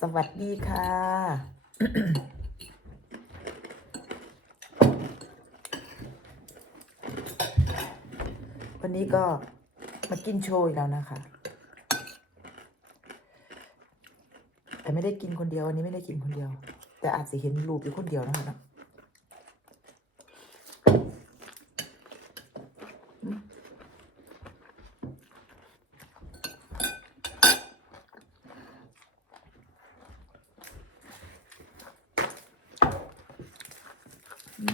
สวัสดีค่ะ วันนี้ก็มากินโชยแล้วนะคะ แต่ไม่ได้กินคนเดียววันนี้ไม่ได้กินคนเดียว แต่อาจจะเห็นรูปอยู่คนเดียวนะคะเนาะอืม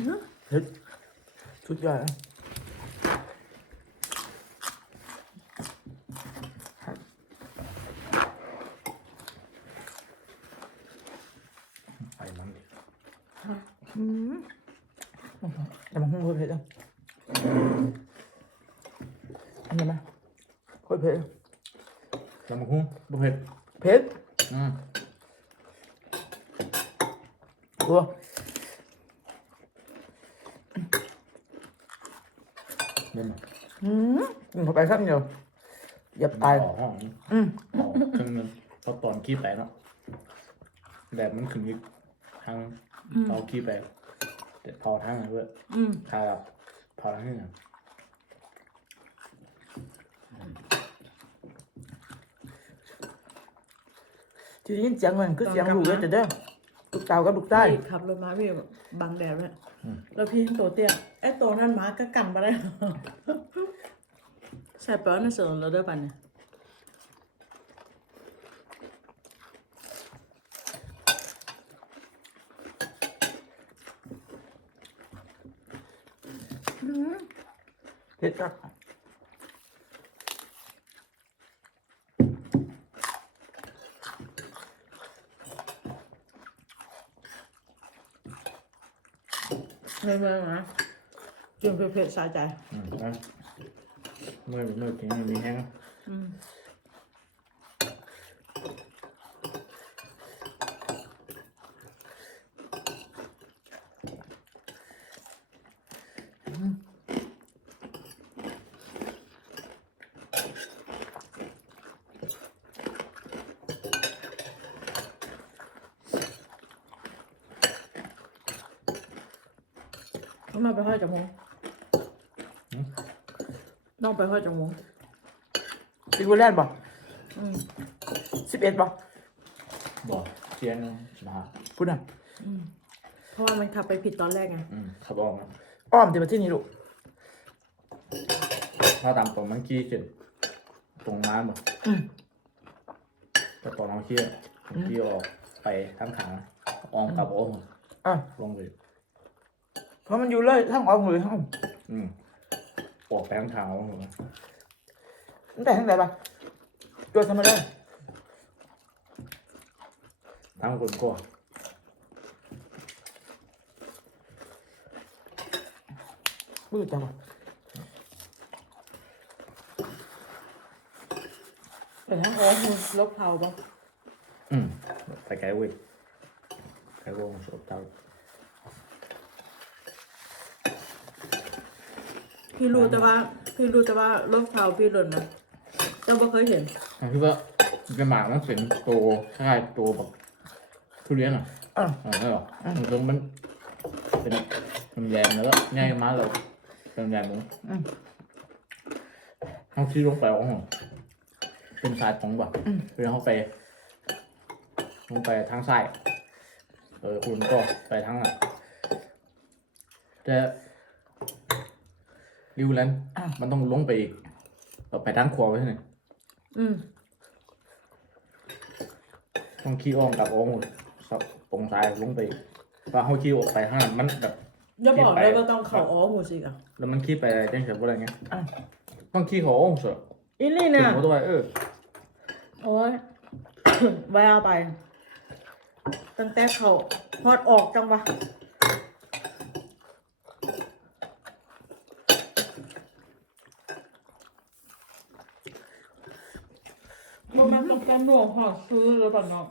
เฮ้ย สุดยอดอะไปมันดิอืมแต่มันหุ้งโคตรเผ็ดอะอันนี้ไหมโคตรเผ็ดอะลำมะคุ้งบุเผ็ดเผ็ดอืมตัว เล่นมาอืมกินเข้าไปครับเดียวอย่าตายออกห้องอืมออกครึ่งนึงพอตอนขี้แตกเนาะแดดมันขึ้นอีกทางเอาขี้แตกแต่พอทางนั้นด้วยอืมทาแบบพอทางนี้นะทีนี้เสียงมันคือเสียงลูกเลยแต่เด้อลูกสาวกับลูกใต้พี่ขับรถมาพี่บังแดดเนี่ย แล้วพี่ตัวเตี้ยไอ้ตัวนั้นหมาก็กันมาได้ใส่เปิ้ลในส่วนเราเด้อปันเนี่ยเผ็ดจัก ไม่เมื่อนะกินเผ็ดๆสะใจ อืมนะเมื่อยเมื่อยกินมีแห้ง อืม ต้องมาไปห้อยจมูกต้องไปห้อยจมูกดิกูแลนด์บ่อืมสิบเอ็ดบ่บอกเทียนสิบห้าพูดน่ะอืมเพราะว่ามันขับไปผิดตอนแรกไงอืมขับออกมาอ้อมเดี๋ยวมาที่นี่ลูกถ้าตามตรงมันขี้ขึ้นตรงน้ำบ่อืมแต่ตอนน้องขี้อะขี้ออกไปทั้งขาอองกลับโอ้โหอะลงเลย เพราะมันอยู่เลยทั้งออกเลยทั้งอืมออกไปทั้งเท้าโอ้โหตั้งแต่ทั้งไหนบ่ตัวทำมาได้ทั้งคนก็มือจังบ่แต่ทั้งโอ้โหลบเผาบ้างอืมไปไกลเว้ยไกลวงสดเท้า พี่รู้แต่ว่าพี่รู้แต่ว่าลบเผาพี่หล่นนะแต่ไม่เคยเห็นผมคิดว่าเป็นหมากมันเป็นโตคล้ายๆโตแบบทุเรียนอะอะอ่าใช่หรอมันตรงมันเป็นมันแยมแล้วก็ง่ายมากเลยเป็นแยมมึงอืมเขาที่ลงไปของผมเป็นสายของแบบอืม เป็นเขาไปลงไปทางซ้ายเออคุณก็ไปทางอะแต่ ริวแลนด์อะมันต้องลงไปอีกเราไปด้านขวาไว้ที่ไหนอืมต้องขี้อ้อมกับโอ้โหสับตรงซ้ายลงไปอีกเพราะเขาขี้ออกไปข้างหลังมันแบบ อย่าบอกไปเลยว่าต้องเข่าอ๋อหูสิอะ แล้วมันขี้ไปแจ้งเฉยว่าอะไรเงี้ยอะ ต้องขี้เขาโอ้โหเสอะอีนี่ถึเนี่ยงเขาตัวเออโอ้ย แววไป ตั้งแต่เขาฮอดออกจังวะมันมันต้องการหน่ วงหอดซื้อแล้วป่ะเนาะ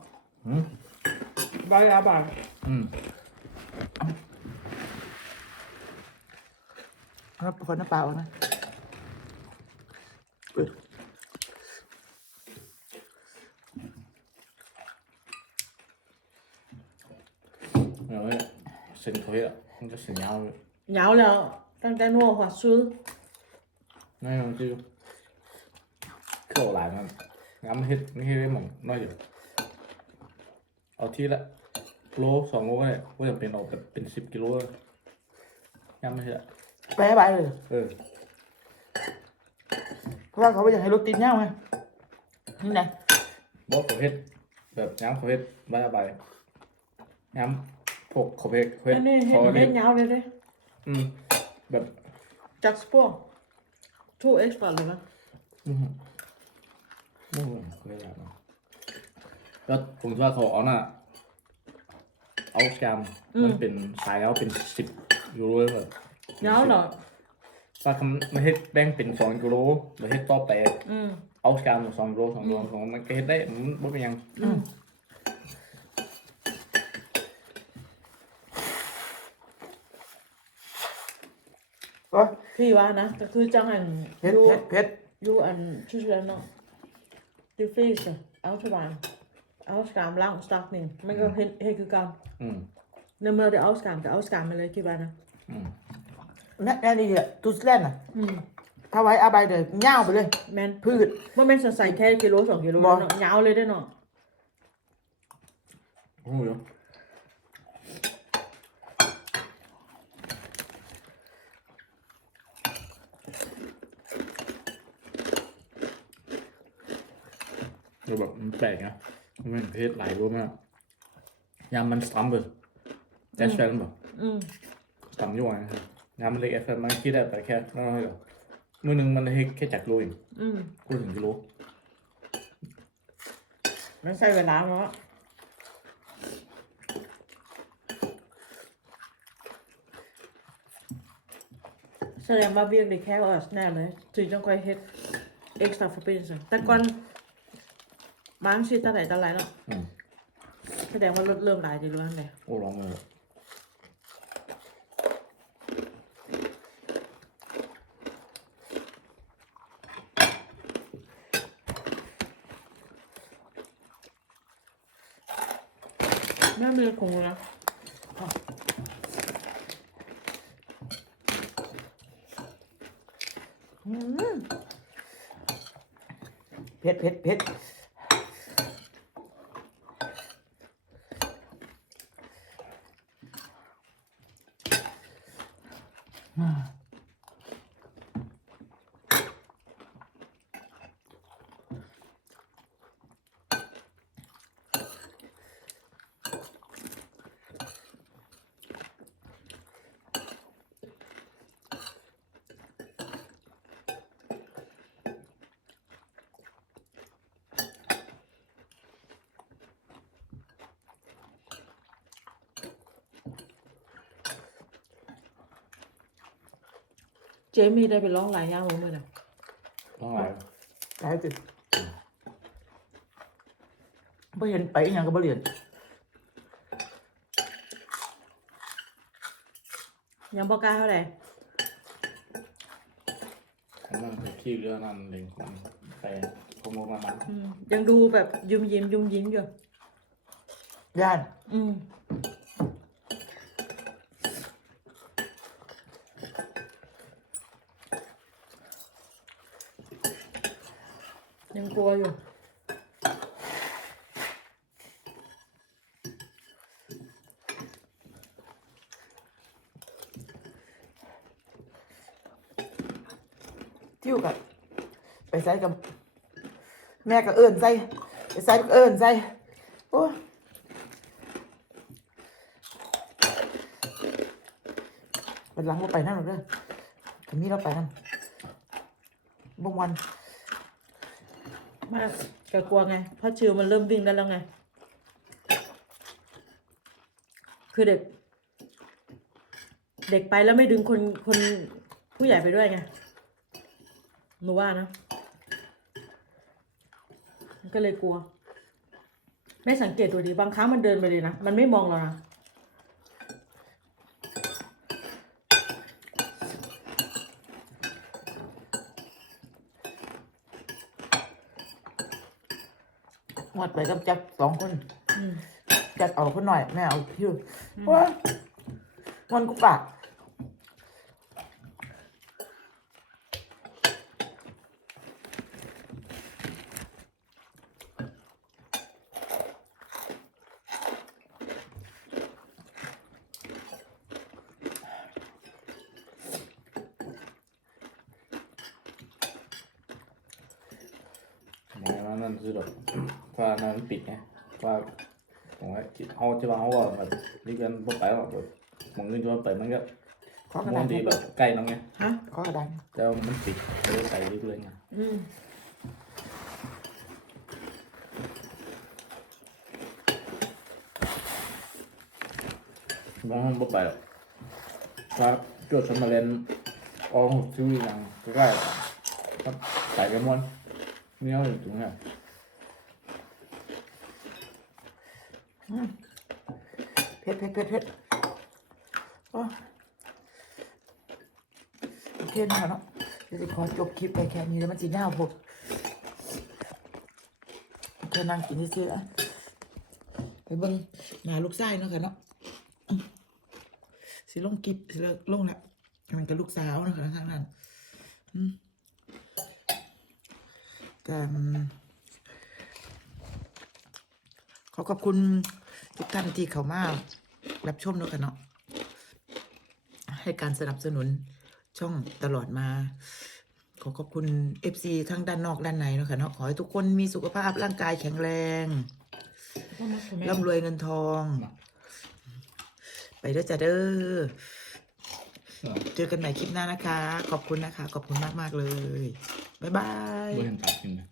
อืมใบอาบานอืมเอาคนน้ำเปล่าเอานะเอ้ยเดี๋ยวเนี่ยเส้นเขาเยอะมันจะเส้นยาวเลยเหงาแล้วตั้งแต่นัวหัวซื้อนั่นมันคือเข้าหลายมัน งั้นมันเฮ็ดไม่เฮ็ดได้หมองน้อยอยู่เอาที่ละโลสองโลก็ได้ว่าจะเป็นเอาแบบเป็นสิบกิโลเลยงั้นไม่ใช่ไปให้ไปเลยเออเพราะว่าเขาไม่อยากให้รถติดเงาไงนี่ไงบอกเขาเฮ็ดแบบย้ำเขาเฮ็ดบายบายย้ำพวกเขาเฮ็ดเขาเฮ็ดอันนี้เห็เขานเฮ็เห็ดนเหงาเลยเด้อืมแบบจากสปอร์ทูเอ็กซ์พอร์ตเลยมั้ย อืมอืมเขาเฮ็ดแบบนั้นแล้วผมคิดว่าเขาเอาน่ะเอาแกมมันเป็นสายเอาเป็นสิบยูโรเลยแบบเหงาเหรอว่าคำมันเฮ็ดแบ่งเป็นสองกิโลมันเฮ็ดต่อไปอืมเอาสกามสองกิโลสองกิโลสองมันก็เฮ็ดได้มันบ่เป็นหยังอืมก็พี่ว่านะก็คือจังอันเผ็ดยูเผ็ดเผ็ดยูอันชื่อแล้วเนาะดิฟรีสเอาทบานเอาสกามล่างสตักนี่มันก็เฮ็ดเฮ็ดคือกันอืมในเมื่อได้เอาส กามก็เอาสกามมาเลยคิดว่านะอืมนี่นี่นี่เนี่ยตูสแลนด์อะอืมถ้าไว้อาใบเดี๋ยวเงาไปเลยแม่นพืชว่าแม่นใส่แค่กิโลสองกิโลบ่เนาะเหงาเลยได้อเนาะโอ้โหเดี๋ย เดี๋ยวแบบมันแปลกนะมันเฮ็ดหลายรูปมากยามมันสตัมเบอร์แดชแฟนแบบอืมสตัมอยู่ไงครับยามมันเล็กเอฟเฟมันคิดได้แต่แค่น้อยๆหรอกมือหนึ่งมันเฮ็ดแค่จากโลเองอืมกูถึงกิโลมันใช้เวลาเนาะแสดงว่าเบียกได้แค่ออสแน่เลยถึงจังค่อยเฮ็ดเอ็กซ์ตร้าฟเป็นซ์แต่ก่อน บางสิตะไหลตะไหลเนาะอืมแสดงว่าลดเริ่มหลายดีแล้วนั่นแหละโอ้ร้องเลยแม่มือคงนะอืม เผ็ดเผ็ดเผ็ด 嗯。 เจมี่ได้ไปร้องหลายอย่างเลยมื่อน่ะร้องหลายตายสิไม่เห็นไปอหย่างก็บ่เรียนยังบอกล้าเท่าไหร่ผมนั่งไปขี้เรือนั่นเองของไปพมมามัน อืมยังดูแบบยิ้มยิ้มยุ่มยิ้มอยู่ ย่าน อืม ยังกลัวอยู่ทิ่วกับไปใส่กับ แม่ก็เอิญใส่ไปใส่ก็เอิญใส่โอ้ยวันหลังเราไปนั่นหรอกเด้อถึงนี้เราไปนั่นบางวัน มากแกกลัวไง เพราะชิวมันเริ่มวิ่งได้แล้วไง คือเด็ก เด็กไปแล้วไม่ดึงคนคนผู้ใหญ่ไปด้วยไงหนูว่านะก็เลยกลัว ไม่สังเกตดูดีบางครั้งมันเดินไปเลยนะ มันไม่มองเรานะ หมดไปกับจับสองคนอืมจัดเอาคนหน่อยแม่เอาทิวว้ามันกูปาก หมายว่านั่น คือแบบว่านั่นมันปิดไงว่าผมว่าคิดเขาจะว่าเขาว่าแบบนี่กันพวกไปแบบแบบมองเงินจะว่าไปมันก็ขอกระมดาอษงดีแบบใกล้น้องไงฮะขอกระดาษแต่ว่ามันปิดเลยไปเรื่อยๆไงอืมมองมันบ่ไปหรอกว่าจดสมาเล่นออกชื่ออย่างใกล้ๆครับใส่กันมวนเนี้ยอยู่ตรงเนี้ย เผ็ดเผ็ดเผ็ดเผ็ดโอ้โอเคนะเนาะเดี๋ยวจะขอจบคลิปไปแค่นี้แล้วมันจีน่าผมเธอนั่งกินที่ซื้อๆอะไปเบิ่งหนาลูกชายเนาะค่ะเนาะสิลงคลิปสิเลิกลงละมันกับลูกสาวนะคะทางนั้นแต่ขอขอบคุณ ทุกท่านที่เข้ามารับชมเนาะค่ะเนาะให้การสนับสนุนช่องตลอดมา ขอขอบคุณ FC ทั้งด้านนอกด้านในเนาะค่ะเนาะขอให้ทุกคนมีสุขภาพร่างกายแข็งแรงร่ำรวยเงินทอง ไปเด้อจ้าเด้อเจอกันใหม่คลิปหน้านะคะ ขอบคุณนะคะ ขอบคุณมาก ๆ เลย บ๊ายบายไม่เห็นตัดกินเลย